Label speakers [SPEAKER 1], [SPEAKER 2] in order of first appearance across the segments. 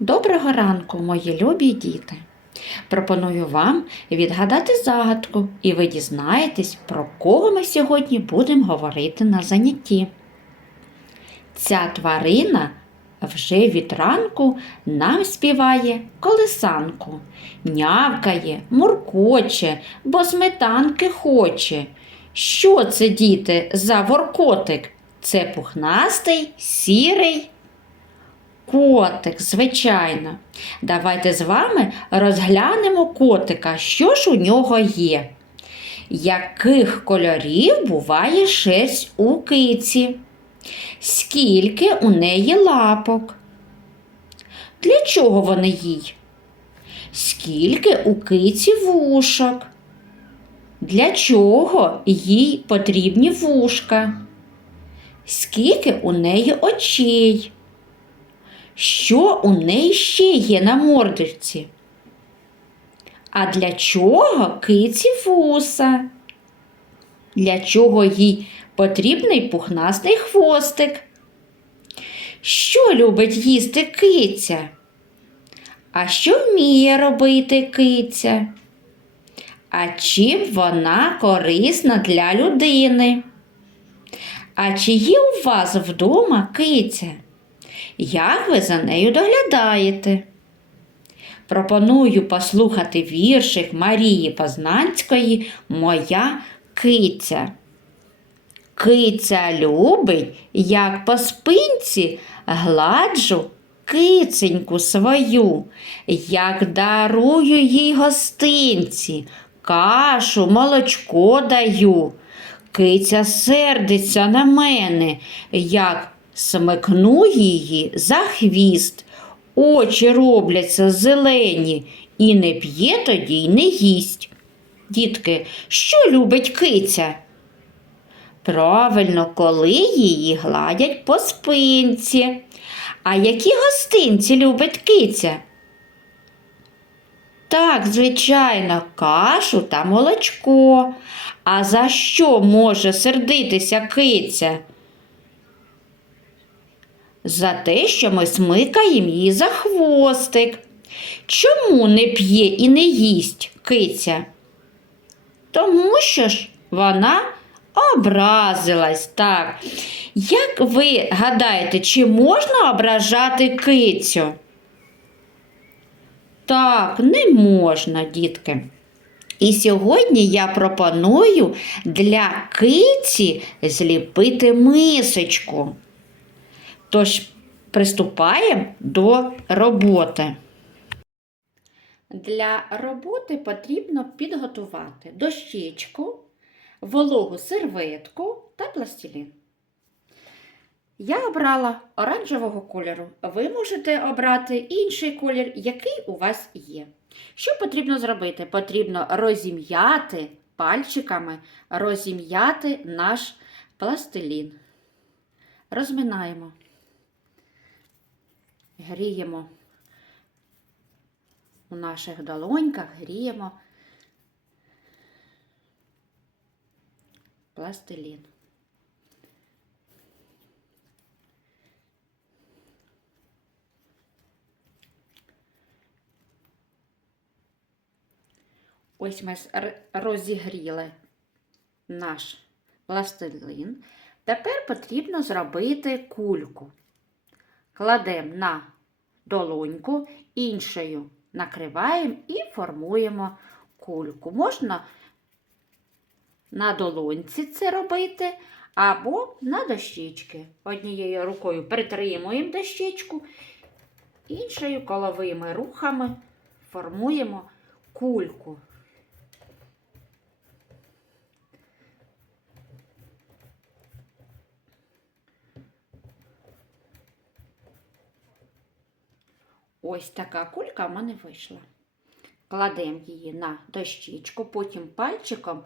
[SPEAKER 1] Доброго ранку, мої любі діти! Пропоную вам відгадати загадку, і ви дізнаєтесь, про кого ми сьогодні будемо говорити на занятті. Ця тварина вже від ранку нам співає колисанку, нявкає, муркоче, бо сметанки хоче. Що це, діти, за воркотик? Це пухнастий, сірий Котик, звичайно. Давайте з вами розглянемо котика, що ж у нього є. Яких кольорів буває шерсть у киці? Скільки у неї лапок? Для чого вони їй? Скільки у киці вушок? Для чого їй потрібні вушка? Скільки у неї очей? Що у неї ще є на мордочці? А для чого киці вуса? Для чого їй потрібний пухнастий хвостик? Що любить їсти киця? А що вміє робити киця? А чим вона корисна для людини? А чи є у вас вдома киця? Як ви за нею доглядаєте? Пропоную послухати віршик Марії Познанської Моя киця. Киця любить, як по спинці гладжу киценьку свою, як дарую їй гостинці, кашу, молочко даю. Киця сердиться на мене, як смикну її за хвіст, очі робляться зелені, і не п'є тоді й не їсть. Дітки, що любить киця? Правильно, коли її гладять по спинці. А які гостинці любить киця? Так, звичайно, кашу та молочко. А за що може сердитися киця? За те, що ми смикаємо її за хвостик. Чому не п'є і не їсть киця? Тому що ж вона образилась так. Як ви гадаєте, чи можна ображати кицю? Так, не можна, дітки. І сьогодні я пропоную для киці зліпити мисочку. Тож приступаємо до роботи. Для роботи потрібно підготувати дощечку, вологу серветку та пластилін. Я обрала оранжевого кольору. Ви можете обрати інший колір, який у вас є. Що потрібно зробити? Потрібно розім'яти пальчиками, розім'яти наш пластилін. Розминаємо, гріємо у наших долоньках, гріємо пластилін. Ось ми розігріли наш пластилин. Тепер потрібно зробити кульку. Кладемо на долоньку, іншою накриваємо і формуємо кульку. Можна на долоньці це робити, або на дощечки. Однією рукою притримуємо дощечку, іншою коловими рухами формуємо кульку. Ось така кулька в мене вийшла. Кладемо її на дощечку, потім пальчиком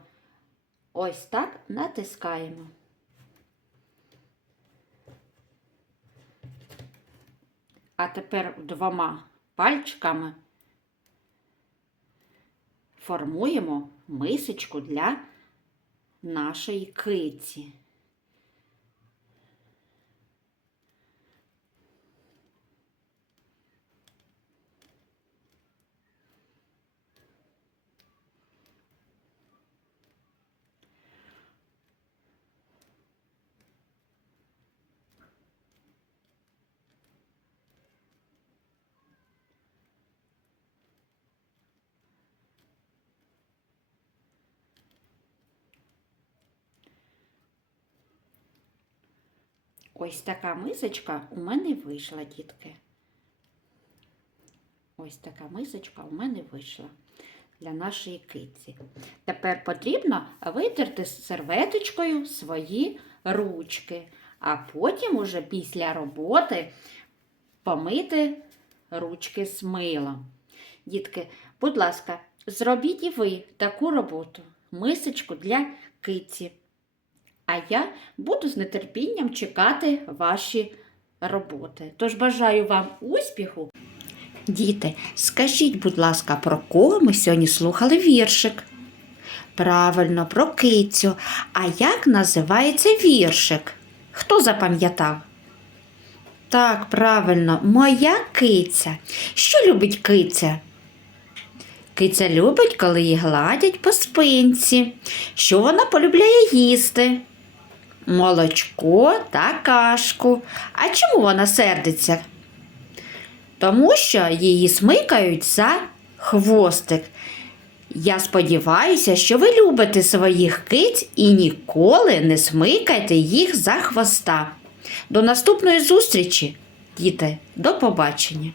[SPEAKER 1] ось так натискаємо. А тепер двома пальчиками формуємо мисочку для нашої киці. Ось така мисочка у мене вийшла, дітки. Ось така мисочка у мене вийшла для нашої киці. Тепер потрібно витерти серветочкою свої ручки, а потім уже після роботи помити ручки з милом. Дітки, будь ласка, зробіть і ви таку роботу, мисочку для киці. А я буду з нетерпінням чекати ваші роботи. Тож бажаю вам успіху. Діти, скажіть, будь ласка, про кого ми сьогодні слухали віршик? Правильно, про кицю. А як називається віршик? Хто запам'ятав? Так, правильно, моя киця. Що любить киця? Киця любить, коли її гладять по спинці. Що вона полюбляє їсти? Молочко та кашку. А чому вона сердиться? Тому що її смикають за хвостик. Я сподіваюся, що ви любите своїх киць і ніколи не смикайте їх за хвоста. До наступної зустрічі, діти, до побачення!